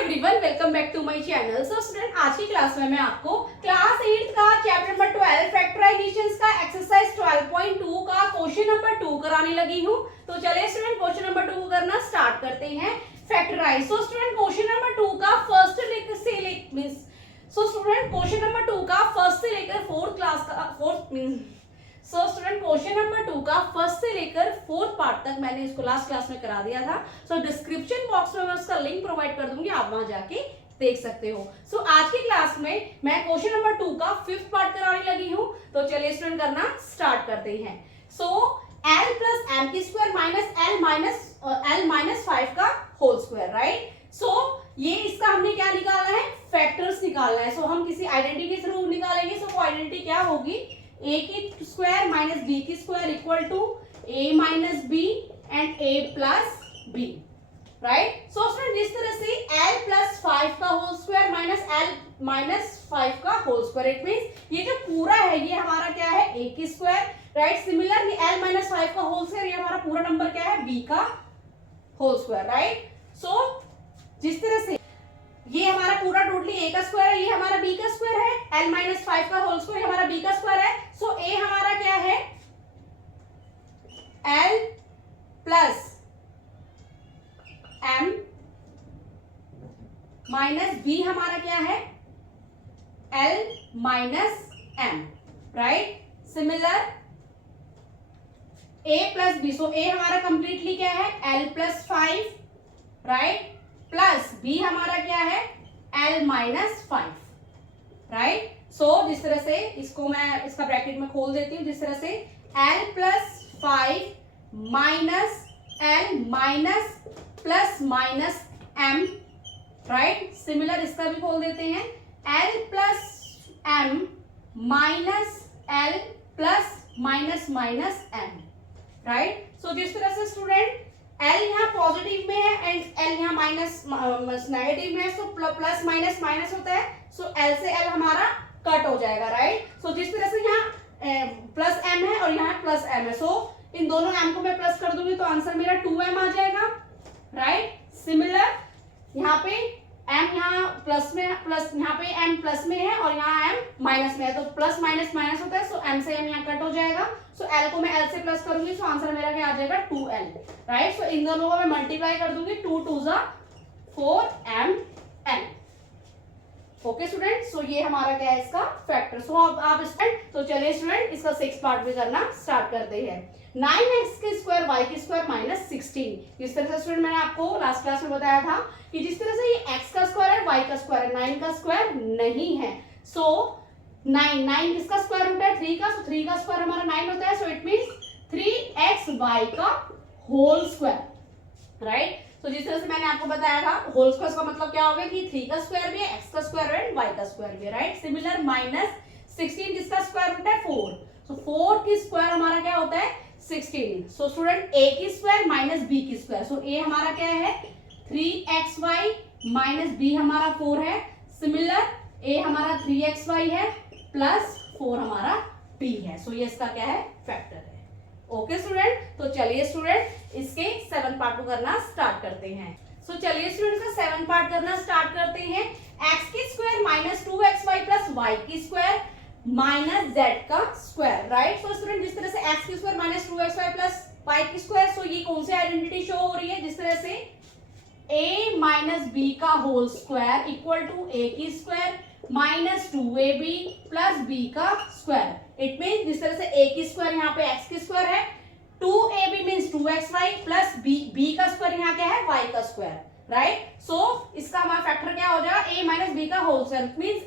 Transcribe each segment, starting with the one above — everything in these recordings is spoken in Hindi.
Everyone, welcome back to my channel. So student, आज की क्लास में मैं आपको क्लास 8 का चैप्टर नंबर 12 फैक्टराइजेशंस का एक्सरसाइज 12.2 का क्वेश्चन नंबर 2 कराने लगी हूँ। तो चलिए स्टूडेंट, क्वेश्चन नंबर 2 को करना स्टार्ट करते हैं। Factorise. So student, question number 2 का फर्स्ट से लेकर फोर्थ क्लास का स्टूडेंट क्वेश्चन नंबर 2 का फर्स्ट से लेकर फोर्थ पार्ट तक मैंने इसको लास्ट क्लास में करा दिया था। सो डिस्क्रिप्शन बॉक्स में मैं उसका लिंक प्रोवाइड कर दूंगी, आप वहां जाके देख सकते हो। सो आज की क्लास में मैं क्वेश्चन नंबर 2 का फिफ्थ पार्ट कराने लगी हूँ। तो चलिए स्टूडेंट, करना स्टार्ट करते हैं। सो l प्लस एम की स्क्वायर माइनस एल माइनस 5 का होल स्क्वायर, राइट। सो ये इसका हमने क्या निकालना है, फैक्टर्स निकालना है। सो हम किसी आइडेंटिटी के थ्रू निकालेंगे। सो वो आइडेंटिटी क्या होगी, a की स्क्वायर माइनस b की square equal to a minus b and a plus b, right. So student, जिस तरह से l प्लस 5 का whole square minus l minus 5 का होल स्क्वायर, इट मींस ये जो पूरा है ये हमारा क्या है, a की square, right. Similarly l minus 5 का होल स्क्वायर, ये हमारा पूरा नंबर क्या है, b का होल स्क्वायर, राइट। सो जिस तरह से ये हमारा पूरा टोटली a का स्क्वायर है, ये हमारा b का स्क्वायर है, l माइनस 5 का होल स्क्वायर हमारा b का स्क्वायर है। सो a हमारा क्या है, l plus m minus b हमारा क्या है, l minus m, right. Similar a plus b, so a हमारा कंप्लीटली क्या है, l plus 5, right, plus b हमारा क्या है, l माइनस 5, राइट। सो जिस तरह से इसको मैं इसका ब्रैकेट में खोल देती हूँ, जिस तरह से l plus 5 minus l minus plus minus m, right. Similar इसका भी खोल देते हैं, l plus m minus l plus minus minus m, right. So जिस तरह से स्टूडेंट L यहाँ पॉजिटिव में है एंड L यहाँ माइनस नेगेटिव में है, सो प्लस माइनस माइनस होता है, सो L से L हमारा कट हो जाएगा, राइट। सो जिस तरह से यहाँ प्लस m है और यहाँ प्लस m है, सो इन दोनों m को मैं प्लस कर दूंगी तो आंसर मेरा 2m आ जाएगा, राइट। सिमिलर यहाँ पे m यहाँ प्लस में, प्लस यहाँ पे m प्लस में है और यहाँ m माइनस में है, तो प्लस माइनस माइनस होता है, सो m से m यहाँ कट हो जाएगा। सो l को मैं l से प्लस करूंगी, सो आंसर मेरा क्या आ जाएगा, 2l, राइट। सो इन दोनों को मैं मल्टीप्लाई कर दूंगी, 2 2 जा 4mn। ओके स्टूडेंट, सो ये हमारा क्या है, इसका फैक्टर। सो अब आप स्टूडेंट, तो चलिए स्टूडेंट इसका 6 पार्ट भी करना स्टार्ट करते हैं। 9x की स्क्वायर y की स्क्वायर माइनस 16। जिस तरह से स्टूडेंट मैंने आपको लास्ट क्लास में बताया था कि जिस तरह से ये x का स्क्वायर है, y का स्क्वायर है, 9 का स्क्वायर नहीं है। सो 9 किसका स्क्वायर रूट है, 3 का, सो 3 का स्क्वायर हमारा 9 होता है, सो इट मींस 3xy का होल स्क्वायर, राइट। तो जिस तरह से मैंने आपको बताया था, होल स्क्वायर का मतलब क्या होगा कि 3 का स्क्वायर भी है, x का स्क्वायर है, y का स्क्वायर भी है, राइट। सिमिलर माइनस 16 किसका स्क्वायर रूट है, 4, सो 4 की स्क्वायर हमारा क्या होता है, 16। सो स्टूडेंट a की स्क्वायर माइनस b की स्क्वायर, सो a हमारा क्या है, 3xy माइनस b हमारा 4 है। सिमिलर a हमारा 3xy है प्लस 4 हमारा b है। सो ये इसका क्या है, फैक्टर है। ओके स्टूडेंट, तो चलिए स्टूडेंट इसके 7 पार्ट को करना स्टार्ट करते हैं। सो चलिए स्टूडेंट इसका 7 पार्ट करना स्टार्ट करते हैं। x की square minus 2xy plus y की स्क्वायर माइनस z का स्क्वायर, राइट। सो स्टूडेंट जिस तरह से x की square minus 2xy plus y की स्क्वायर, सो ये कौन सी आइडेंटिटी शो हो रही है, जिस तरह से a माइनस b का whole square equal to a की square minus 2ab plus b का स्क्वायर। इट मीन जिस तरह से a की स्क्वायर यहाँ पे x की स्क्वायर है, 2ab means 2xy plus b का स्क्वायर यहाँ क्या है, y का स्क्वायर, राइट। सो इसका हमारा फैक्टर क्या हो जाएगा, a माइनस b का होल स्क्वायर, मीन्स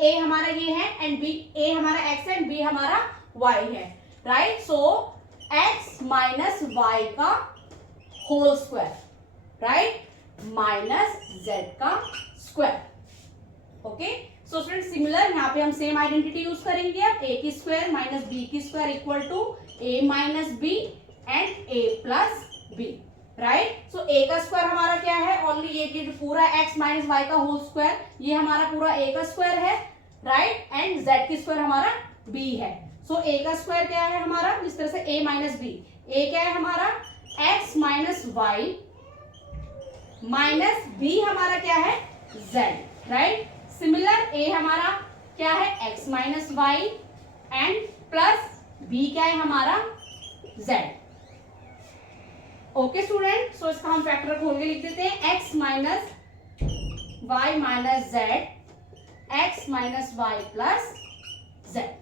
a हमारा ये है एंड a हमारा x है एंड b हमारा y है, right. So x minus y का whole square, right, minus z का square. Okay, so student similar यहाँ पे हम सेम आइडेंटिटी यूज करेंगे। अब a की स्क्वायर माइनस b की square equal to a minus b and a plus b, right. So a का स्क्वायर हमारा क्या है, ओनली ये कि पूरा x माइनस y का होल स्क्वायर, ये हमारा पूरा a का स्क्वायर है, राइट, एंड z की स्क्वायर हमारा b है। सो a का स्क्वायर क्या है हमारा, जिस तरह से a माइनस b, a क्या है हमारा x minus y minus b हमारा क्या है, z, राइट। सिमिलर ए हमारा क्या है x minus y and plus b क्या है हमारा z। ओके स्टूडेंट, सो इसका हम फैक्टर खोल के लिख देते हैं x minus y minus z, x minus y plus z.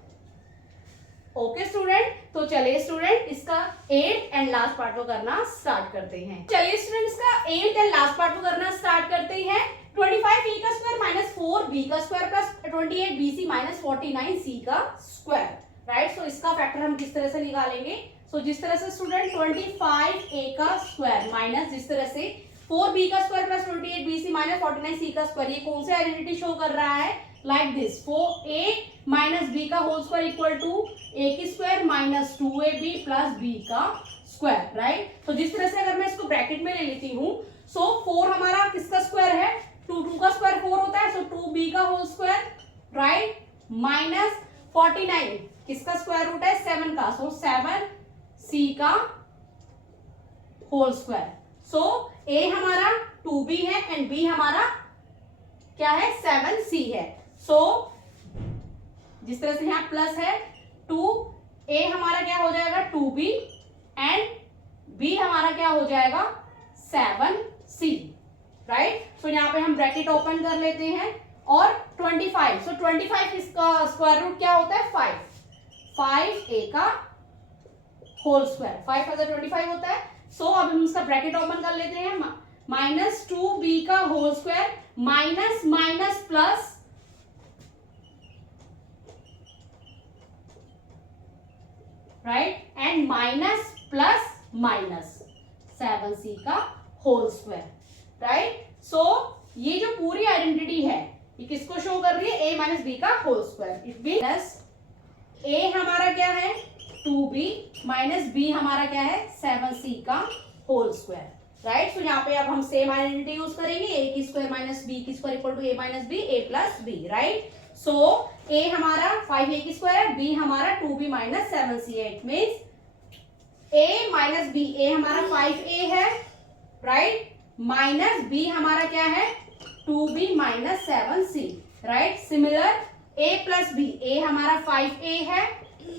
Okay student, तो चलिए स्टूडेंट इसका 8th एंड लास्ट पार्ट को करना स्टार्ट करते हैं। चलिए स्टूडेंट इसका 8th एंड लास्ट पार्ट को करना स्टार्ट करते हैं। 25 ए का स्क्वायर माइनस 4 बी का square plus 28 B C minus 49 C का स्क्वायर, राइट। सो इसका फैक्टर हम किस तरह से निकालेंगे? सो जिस तरह से स्टूडेंट 25 ए का स्क्वायर माइनस जिस तरह से 4 बी का square plus 28 B C minus 49 C का स्क्वायर, ये कौन सी आइडेंटिटी शो कर रहा है? Like this, 4a minus b का whole square equal to a की square minus 2ab plus b का स्क्वायर, राइट। तो जिस तरह से अगर मैं इसको ब्रैकेट में ले लेती हूँ, सो 4 हमारा किसका स्क्वायर है? 2 का स्क्वायर 4 होता है, सो 2b का होल स्क्वायर, राइट, माइनस 49 किसका स्क्वायर रूट है? 7 का, सो 7c का होल स्क्वायर। सो a हमारा 2b है एंड b हमारा क्या है? 7c है। सो जिस तरह से यहाँ प्लस है 2a हमारा क्या हो जाएगा? 2b एंड b हमारा क्या हो जाएगा? 7c, right. सो यहाँ पे हम ब्रैकेट ओपन कर लेते हैं और 25, सो 25 इसका स्क्वायर रूट क्या होता है? 5a का होल स्क्वायर, 5 अगर 25 होता है। सो अब हम इसका ब्रैकेट ओपन कर लेते हैं, माइनस 2b का whole square minus minus plus right and minus plus minus 7c का होल स्क्वायर, राइट। सो ये जो पूरी आइडेंटिटी है ये किसको शो कर रही है? a माइनस बी का whole square. It means a हमारा क्या है? 2b माइनस b हमारा क्या है? 7c का होल स्क्वायर, राइट। सो यहाँ पे अब हम सेम आइडेंटिटी यूज करेंगे, a की स्क्वायर माइनस b की square equal to a minus b, a plus b, right. So a हमारा 5a की स्क्वायर है, b हमारा 2b माइनस 7c है। It means a minus b, a हमारा 5a है, राइट, माइनस b हमारा क्या है? 2b minus 7c, right. Similar a plus b, a हमारा 5a है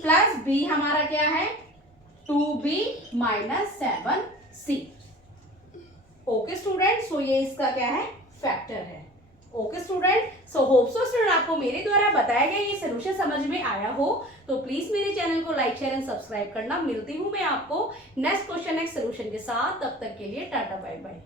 प्लस b हमारा क्या है? 2b minus 7c। Okay student, सो ये इसका क्या है? फैक्टर है। Okay student, so hope so student आपको मेरे द्वारा बताया गया ये सोल्यूशन समझ में आया हो, तो प्लीज मेरे चैनल को लाइक शेयर एंड सब्सक्राइब करना। मिलती हूँ मैं आपको नेक्स्ट क्वेश्चन नेक्स्ट सोल्यूशन के साथ, तब तक के लिए टाटा बाय बाय।